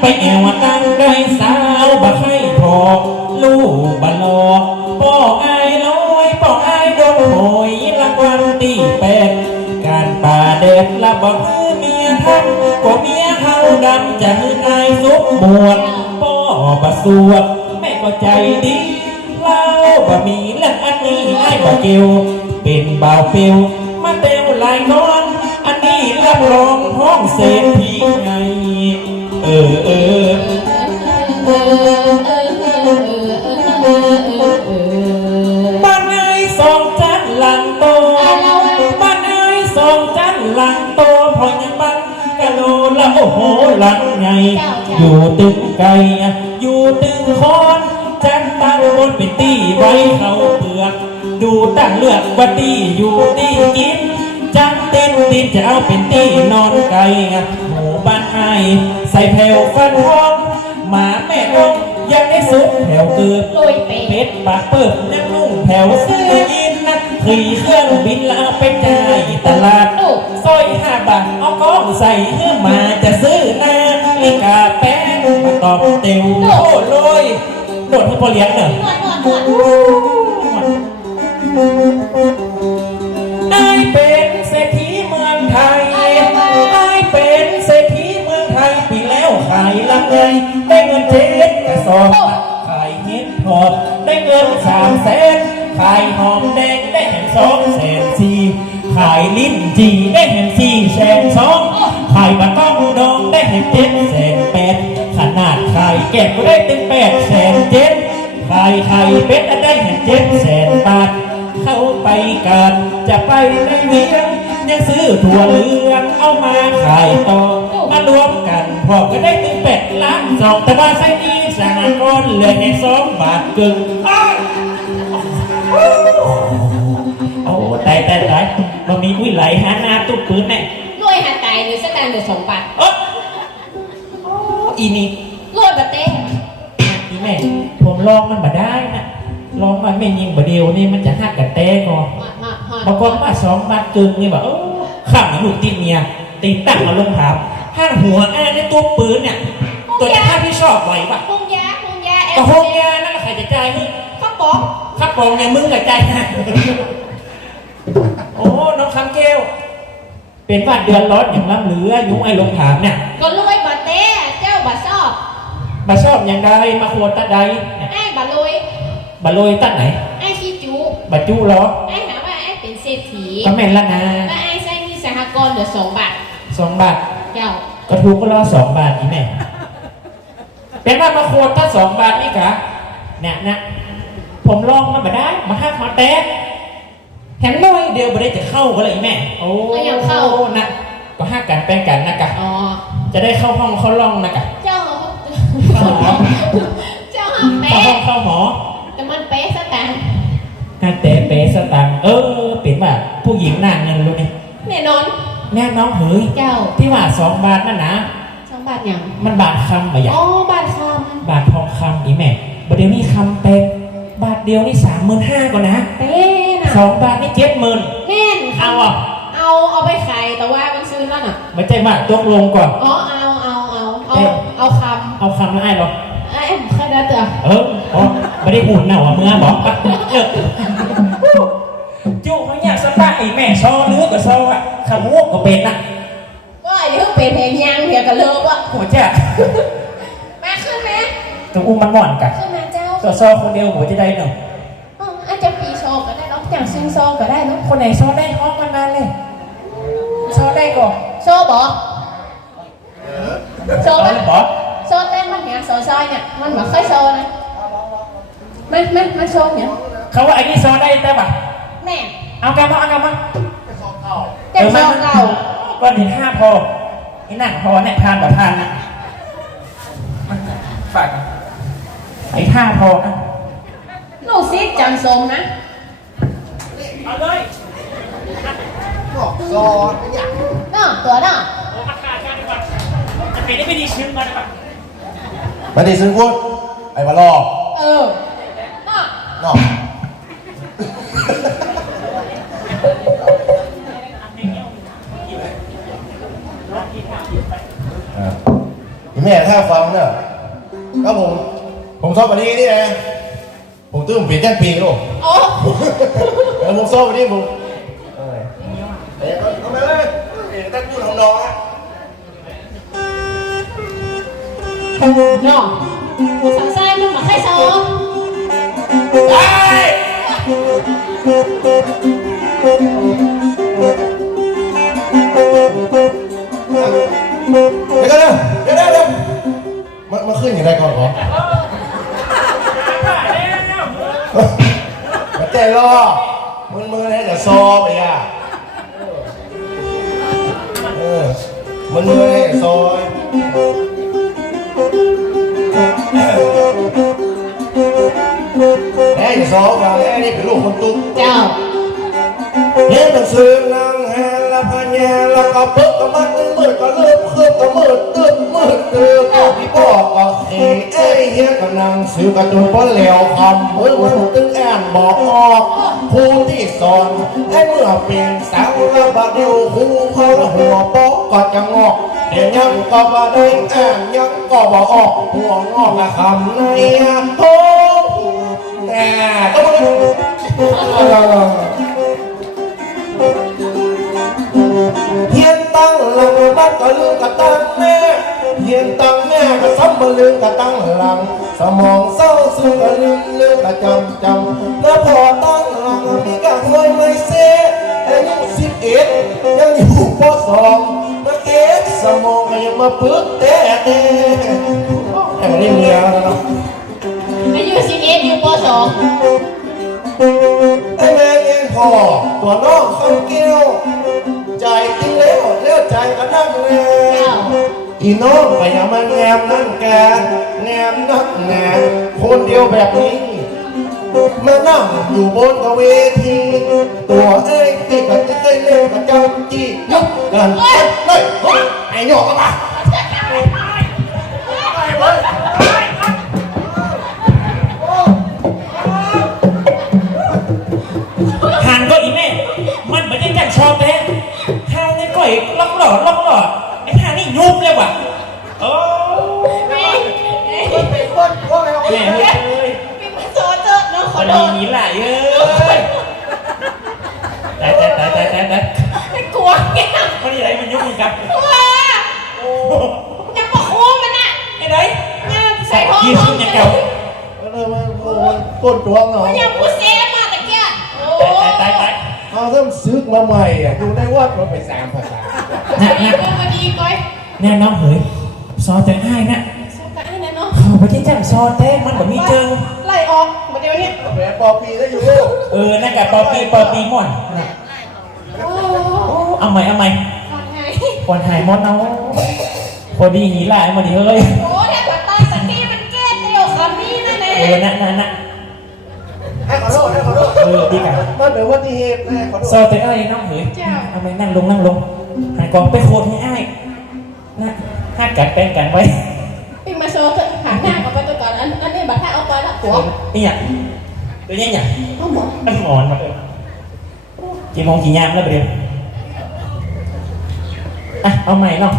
ไปแอวตั้งได้สาวบ่ให้พอลูกบ่หลอกป้ออายลอยป้ออายดงโหยรางวัลตีแปดการป่าเด็ดละบ่ให้เมียทักก็เมียเฮาดำจะให้นายสุกบวชป้อบ่สวด ใจดีเล่าบ่มีเรื่องอันนี้ไอ้บ่เกี่ยวเป็นเบาเปียวมาเตวลายนอน อันนี้รับรองห้องเศรษฐีไงเออเออบ้านไอ้สองจันหลังโตบ้านไอ้สองจันหลังโตพอยังบ้านกะโลละโอ้โหหลังไงอยู่ตึกไก่อยู่ตึกคอน จันตั้งบนเป็นตี้ไว้เขาเปลือกดูตั้งเลือกว่าตี้อยู่ตี้กินจันเต้นดินจะเอาเป็นตี้นอนไก่หูบ้านไอ้ใส่แผ่วฟันห้องหมาแม่นกยังได้สุกแผ่วเกือบเป็เพดชรปากเปิบนั่งนุ่งแผ่วเสื้อยีนนักขี่เครื่องบินแล้วเอาไปจ่ายตลาดสร้อยห้าบาทเอาก้องใส่เพื่อมาจะซื้อนาฬิกาแป้งมาตอบเต็วโอ้โลย โดดให้พอเลี้ยงเนอะนวดนวดนวดไอเป็นเศรษฐีเมืองไทยไอเป็นเศรษฐีเมืองไทยปีแล้วขายลำไยได้เงินเจ็ดกระสอบขายเห็ดหอบได้เงินสามแสนขายหอมแดงได้เห็นสองแสนสี่ขายลิ้นจีได้เห็นสี่แสนสองขายบะต้องดองได้เห็นเจ็ดแสนแปดขนาดขายแก็บก็ได้ถึงแปดแสน เจ็ดขายไข่เป็ดได้เห็นเจ็ดแสนบาท เข้าไปกันจะไปในเวียงยังซื้อถั่วเหลืองเอามาขายต่อ มารวมกันพอก็ได้ถึงเป็ดล้านสองแต่ว่าไส้นี้สหกรณ์เหลือแค่สองบาทกึ่งอ้าวโอ้ตายตายตายมันมีอุ้ยไหลหาหน้าตุ๊บปืนแน่ลุยหาไก่หรือสแตนเดอร์สองบาทเอ๊ะอีนี่ลุยบะเต้อีแม่ผม ลองมันมาได้นะลองมันไม่ยิงบะเดียวนี่มันจะหักกันแต้ก่อนมามามาบางคนมาสองบาทกึ่งนี่แบบเออข้างหลูกติดเมียตีตั้งมาลงถามห้างหัวอ้าในตัวปืนเนี่ย ตัวจะฆ่าพี่ชอบไหวปะพุงยาพุงยาเอก็ลห้องยานั่นแหละใครจะจ่ายมึงข้าวป๋องข้าปองไงมึงกับใจายให้โอ้น้องคำแก้วเป็นว่าเดือนร้อนอย่างล้ำเหลือยุ้งไอ้ลงถามเนี่ย ก็ลุยบะเต้เจ้าบะชอบมาชอบอย่างใดมาโคตรตาใดเนี่ยไอ้บะลุย บาโรยตั้งไหน ไอ้ขี้จุบาจูเหรอไอ้หาว่าไอ้เป็นเศรษฐีก็แม่นละนะและไอ้ไส้นี่สหกรณ์เดือสองบาทสองบาท เจ้าก็ถูกก็รอสองบาทนี่แม่เป็นว่ามาโคตรถ้าสองบาทนี่กะเนี่ยนะผมลองมันมาได้ มาห้ามาแตกแถมน้อยเดียวไม่ได้จะเข้าก็เลยแม่ โอ้นะก็ห้ากันแป้งกันนะกะอ๋อจะได้เข้าห้องเข้าร่องนะกะเจ้าเข้าหมอเจ้าห้ามเข้าเป๊ะห้องเข้าหมอแต่มั นเป๊ะสแตนห้าเตะเปสตังค์เออเป็นว่าผู้หญิงหน้าเงินรู้ไหมแน่นอนแน่น้องเฮ้ยเจ้าที่ว่าสองบาทนั่นนะสองบาทอย่างมันบาทคำมาอย่างอ๋อบาทคบาททองคำอีแม่บาทเดียวนี่คำเป็นบาทเดียวนี่สามหมื่นห้าก่อนนะำเป๊ะน่ะสองบาทนี่เจ็ดหมื่นแน่นเอาอะเอาเอาไปขายแต่ว่ามันซื้อแล้วน่ะไม่ใช่ว่าตกลงก่อนอ๋อเอาเอาเอาเอาเอ๊ะเอาคเอาคำละไอ้หรอำไอ้แค่นั้นเถอะเอออ๋อ ไม่ได้หุ่นเน่าอะเมื่อบอกปั๊บเลิกจู่เขาอยากสปาไอ้แม่ซอเนื้อกับซออะขมูกก็เป็นน่ะก็อายุเป็นเพลงยังเดียวกับเลิฟอะหัวจะมาขึ้นไหมต้องอุ้มมันหม่อนกันขึ้นมาเจ้าซอซอคนเดียวหัวจะได้หนึ่งอ๋ออาจจะปีโชว์ก็ได้เนาะอย่างซิงโซก็ได้เนาะคนไหนซอได้ห้องมันมาเลยซอได้ก่อนโชว์บอโชซอว์ได้ปะบอกโชว์เต้นมันเนี่ยโซซอยเนี่ยมันแบบค่อยโชว์นะ มันมันมันโชว์เนี่ยเขาว่าไอ้นี่ซอได้แต่ปะแน่เอากันมาเอากันมาเจ็บโชว์เก่าก้อนหินห้าพอไอ้หนังพอเนี่ยทานแบบทานนะฝากไอ้ห้าพอนะลูกซิดจังทรงนะเอาเลยบอกซอนไม่อยากเนาะตัวเนาะโอ้มาขาดกันดีกว่าจะเป็นได้ไม่ดีชื้นมาดีกว่าไม่ได้ซื้อวุ้นไอ้มาลอเออเอ นาะแม่ถ้าฟังเนี่ยก็ผม ผมชอบวันนี้นี่ไงผมตื้อผมเปลี่นแจ้งปีลูกแล้วผมชอบวันนี้ผมเออทำไปเลยเอกได้พูดของน้องน้องสาวไส้มึงมาให้ซ้อม ซไอ้เดี๋ยวกันนะเดี๋ยวเดี๋ยวเดี๋ยวมามาขึ้นอย่างไรก่อนขอมาใจรอมันมือให้แต่ซอไปอะเออมันมือ แม่ซอกับแม่นี่เป็นลูกคนตุ๊กเจ้าเห็นหนังสือนางแฮละพญาแล้วก็เปิดก็มันมืดก็เริ่มคืบก็มืดตึ๊บมืดตึ๊บพี่บอกก็เฮ้เอ้ยเฮียกับนางสือการะตูนป้อนเหลวคำเมื่อวันตึงแอนบอกออกครูที่สอนให้เมื่อเปลี่ยนสาวแล้วบัดเดียวครูเขาหัวโป๊กก็จะงอกเดี๋ยวยังก็บ่ได้แอนยังก็บ่ออกหัวงอกละคำในอะโอ้ แต่ต้องมาเฮียนตั้งหลังบ้านก็ลืมกะตั้งแม่เฮียนตั้งแม่ก็ซ้ำมาลืมกะตั้งหลัง สมองเศร้าซึมก็ลืมลืมกะจำจำแล้วพอตั้งหลังมีกะหวยไม่เสียอายุสิบเอ็ดยังอยู่ปสองมาเก็บสมองยังมาปึ๊กแต่แต่แต่ไม่ได้เมีย สองไอ้แม่เองพอตัวน้องคำเกี้ยวใจจริงแล้วเลี้ยวใจก็นั่งแล้เจ้าอีน้องก็อย่ามาแงมนั่นแกแงมนักแหนคนเดียวแบบนี้มานั่งอยู่บนกเวที ตัวเอ้ยติดกับจเคยเล่นกับเจ้าจี้ยกกันเฮ้ยเฮ้ยไอ้หยอกมา ต้นตัวเหรอมันยังพูดเซฟมาตะเกียบโอ้แต่แต่แต่เอาเริ่มซึกมาใหม่อะดูได้ว่ามันไปสามภาษาใส่เรื่องมาดีก้อยแน่น้องเฮ้ยซอแต่ง่ายนะสู้กันให้นะเนาะเขาไปที่จ้างซอแต่มันแบบมีเจอไล่ออกมาเดี๋ยวนี้แหมปอปีได้อยู่เออนั่นกับปอปีปอปีหมดน่ะโอ้เอาใหม่เอาใหม่ก่อนไงวันหายมดเอาพอดีหีหลายมาดิเฮ้ยโอ้แทบกว่าตายตะกี้มันแก้เดียวคำนี้นั่นเอเอองนั่นนั่นนั่นให้ขอ โทษให้ขอโทษเออดีกันมันเป็นอุบัติเหตุให้ขอโทซอษแต่เอ้ยน้องเฮ้ยเอาไปนั่งลงนั่งลงหายกองไปโคตรให้อ้ายนะห้ากัดแป้งกันไว้ปีมาโชว์เถอะหันหน้ากับไปตัวก่อนอันอันนี้บัตรถ้าเอาไปละหัวนี่อย่างตัวนี้อย่างเอาหมดน้ำหมอนมาเลยกี่โมงกี่ยามแล้วเดี๋ยวอะเอาใหม่เนาะ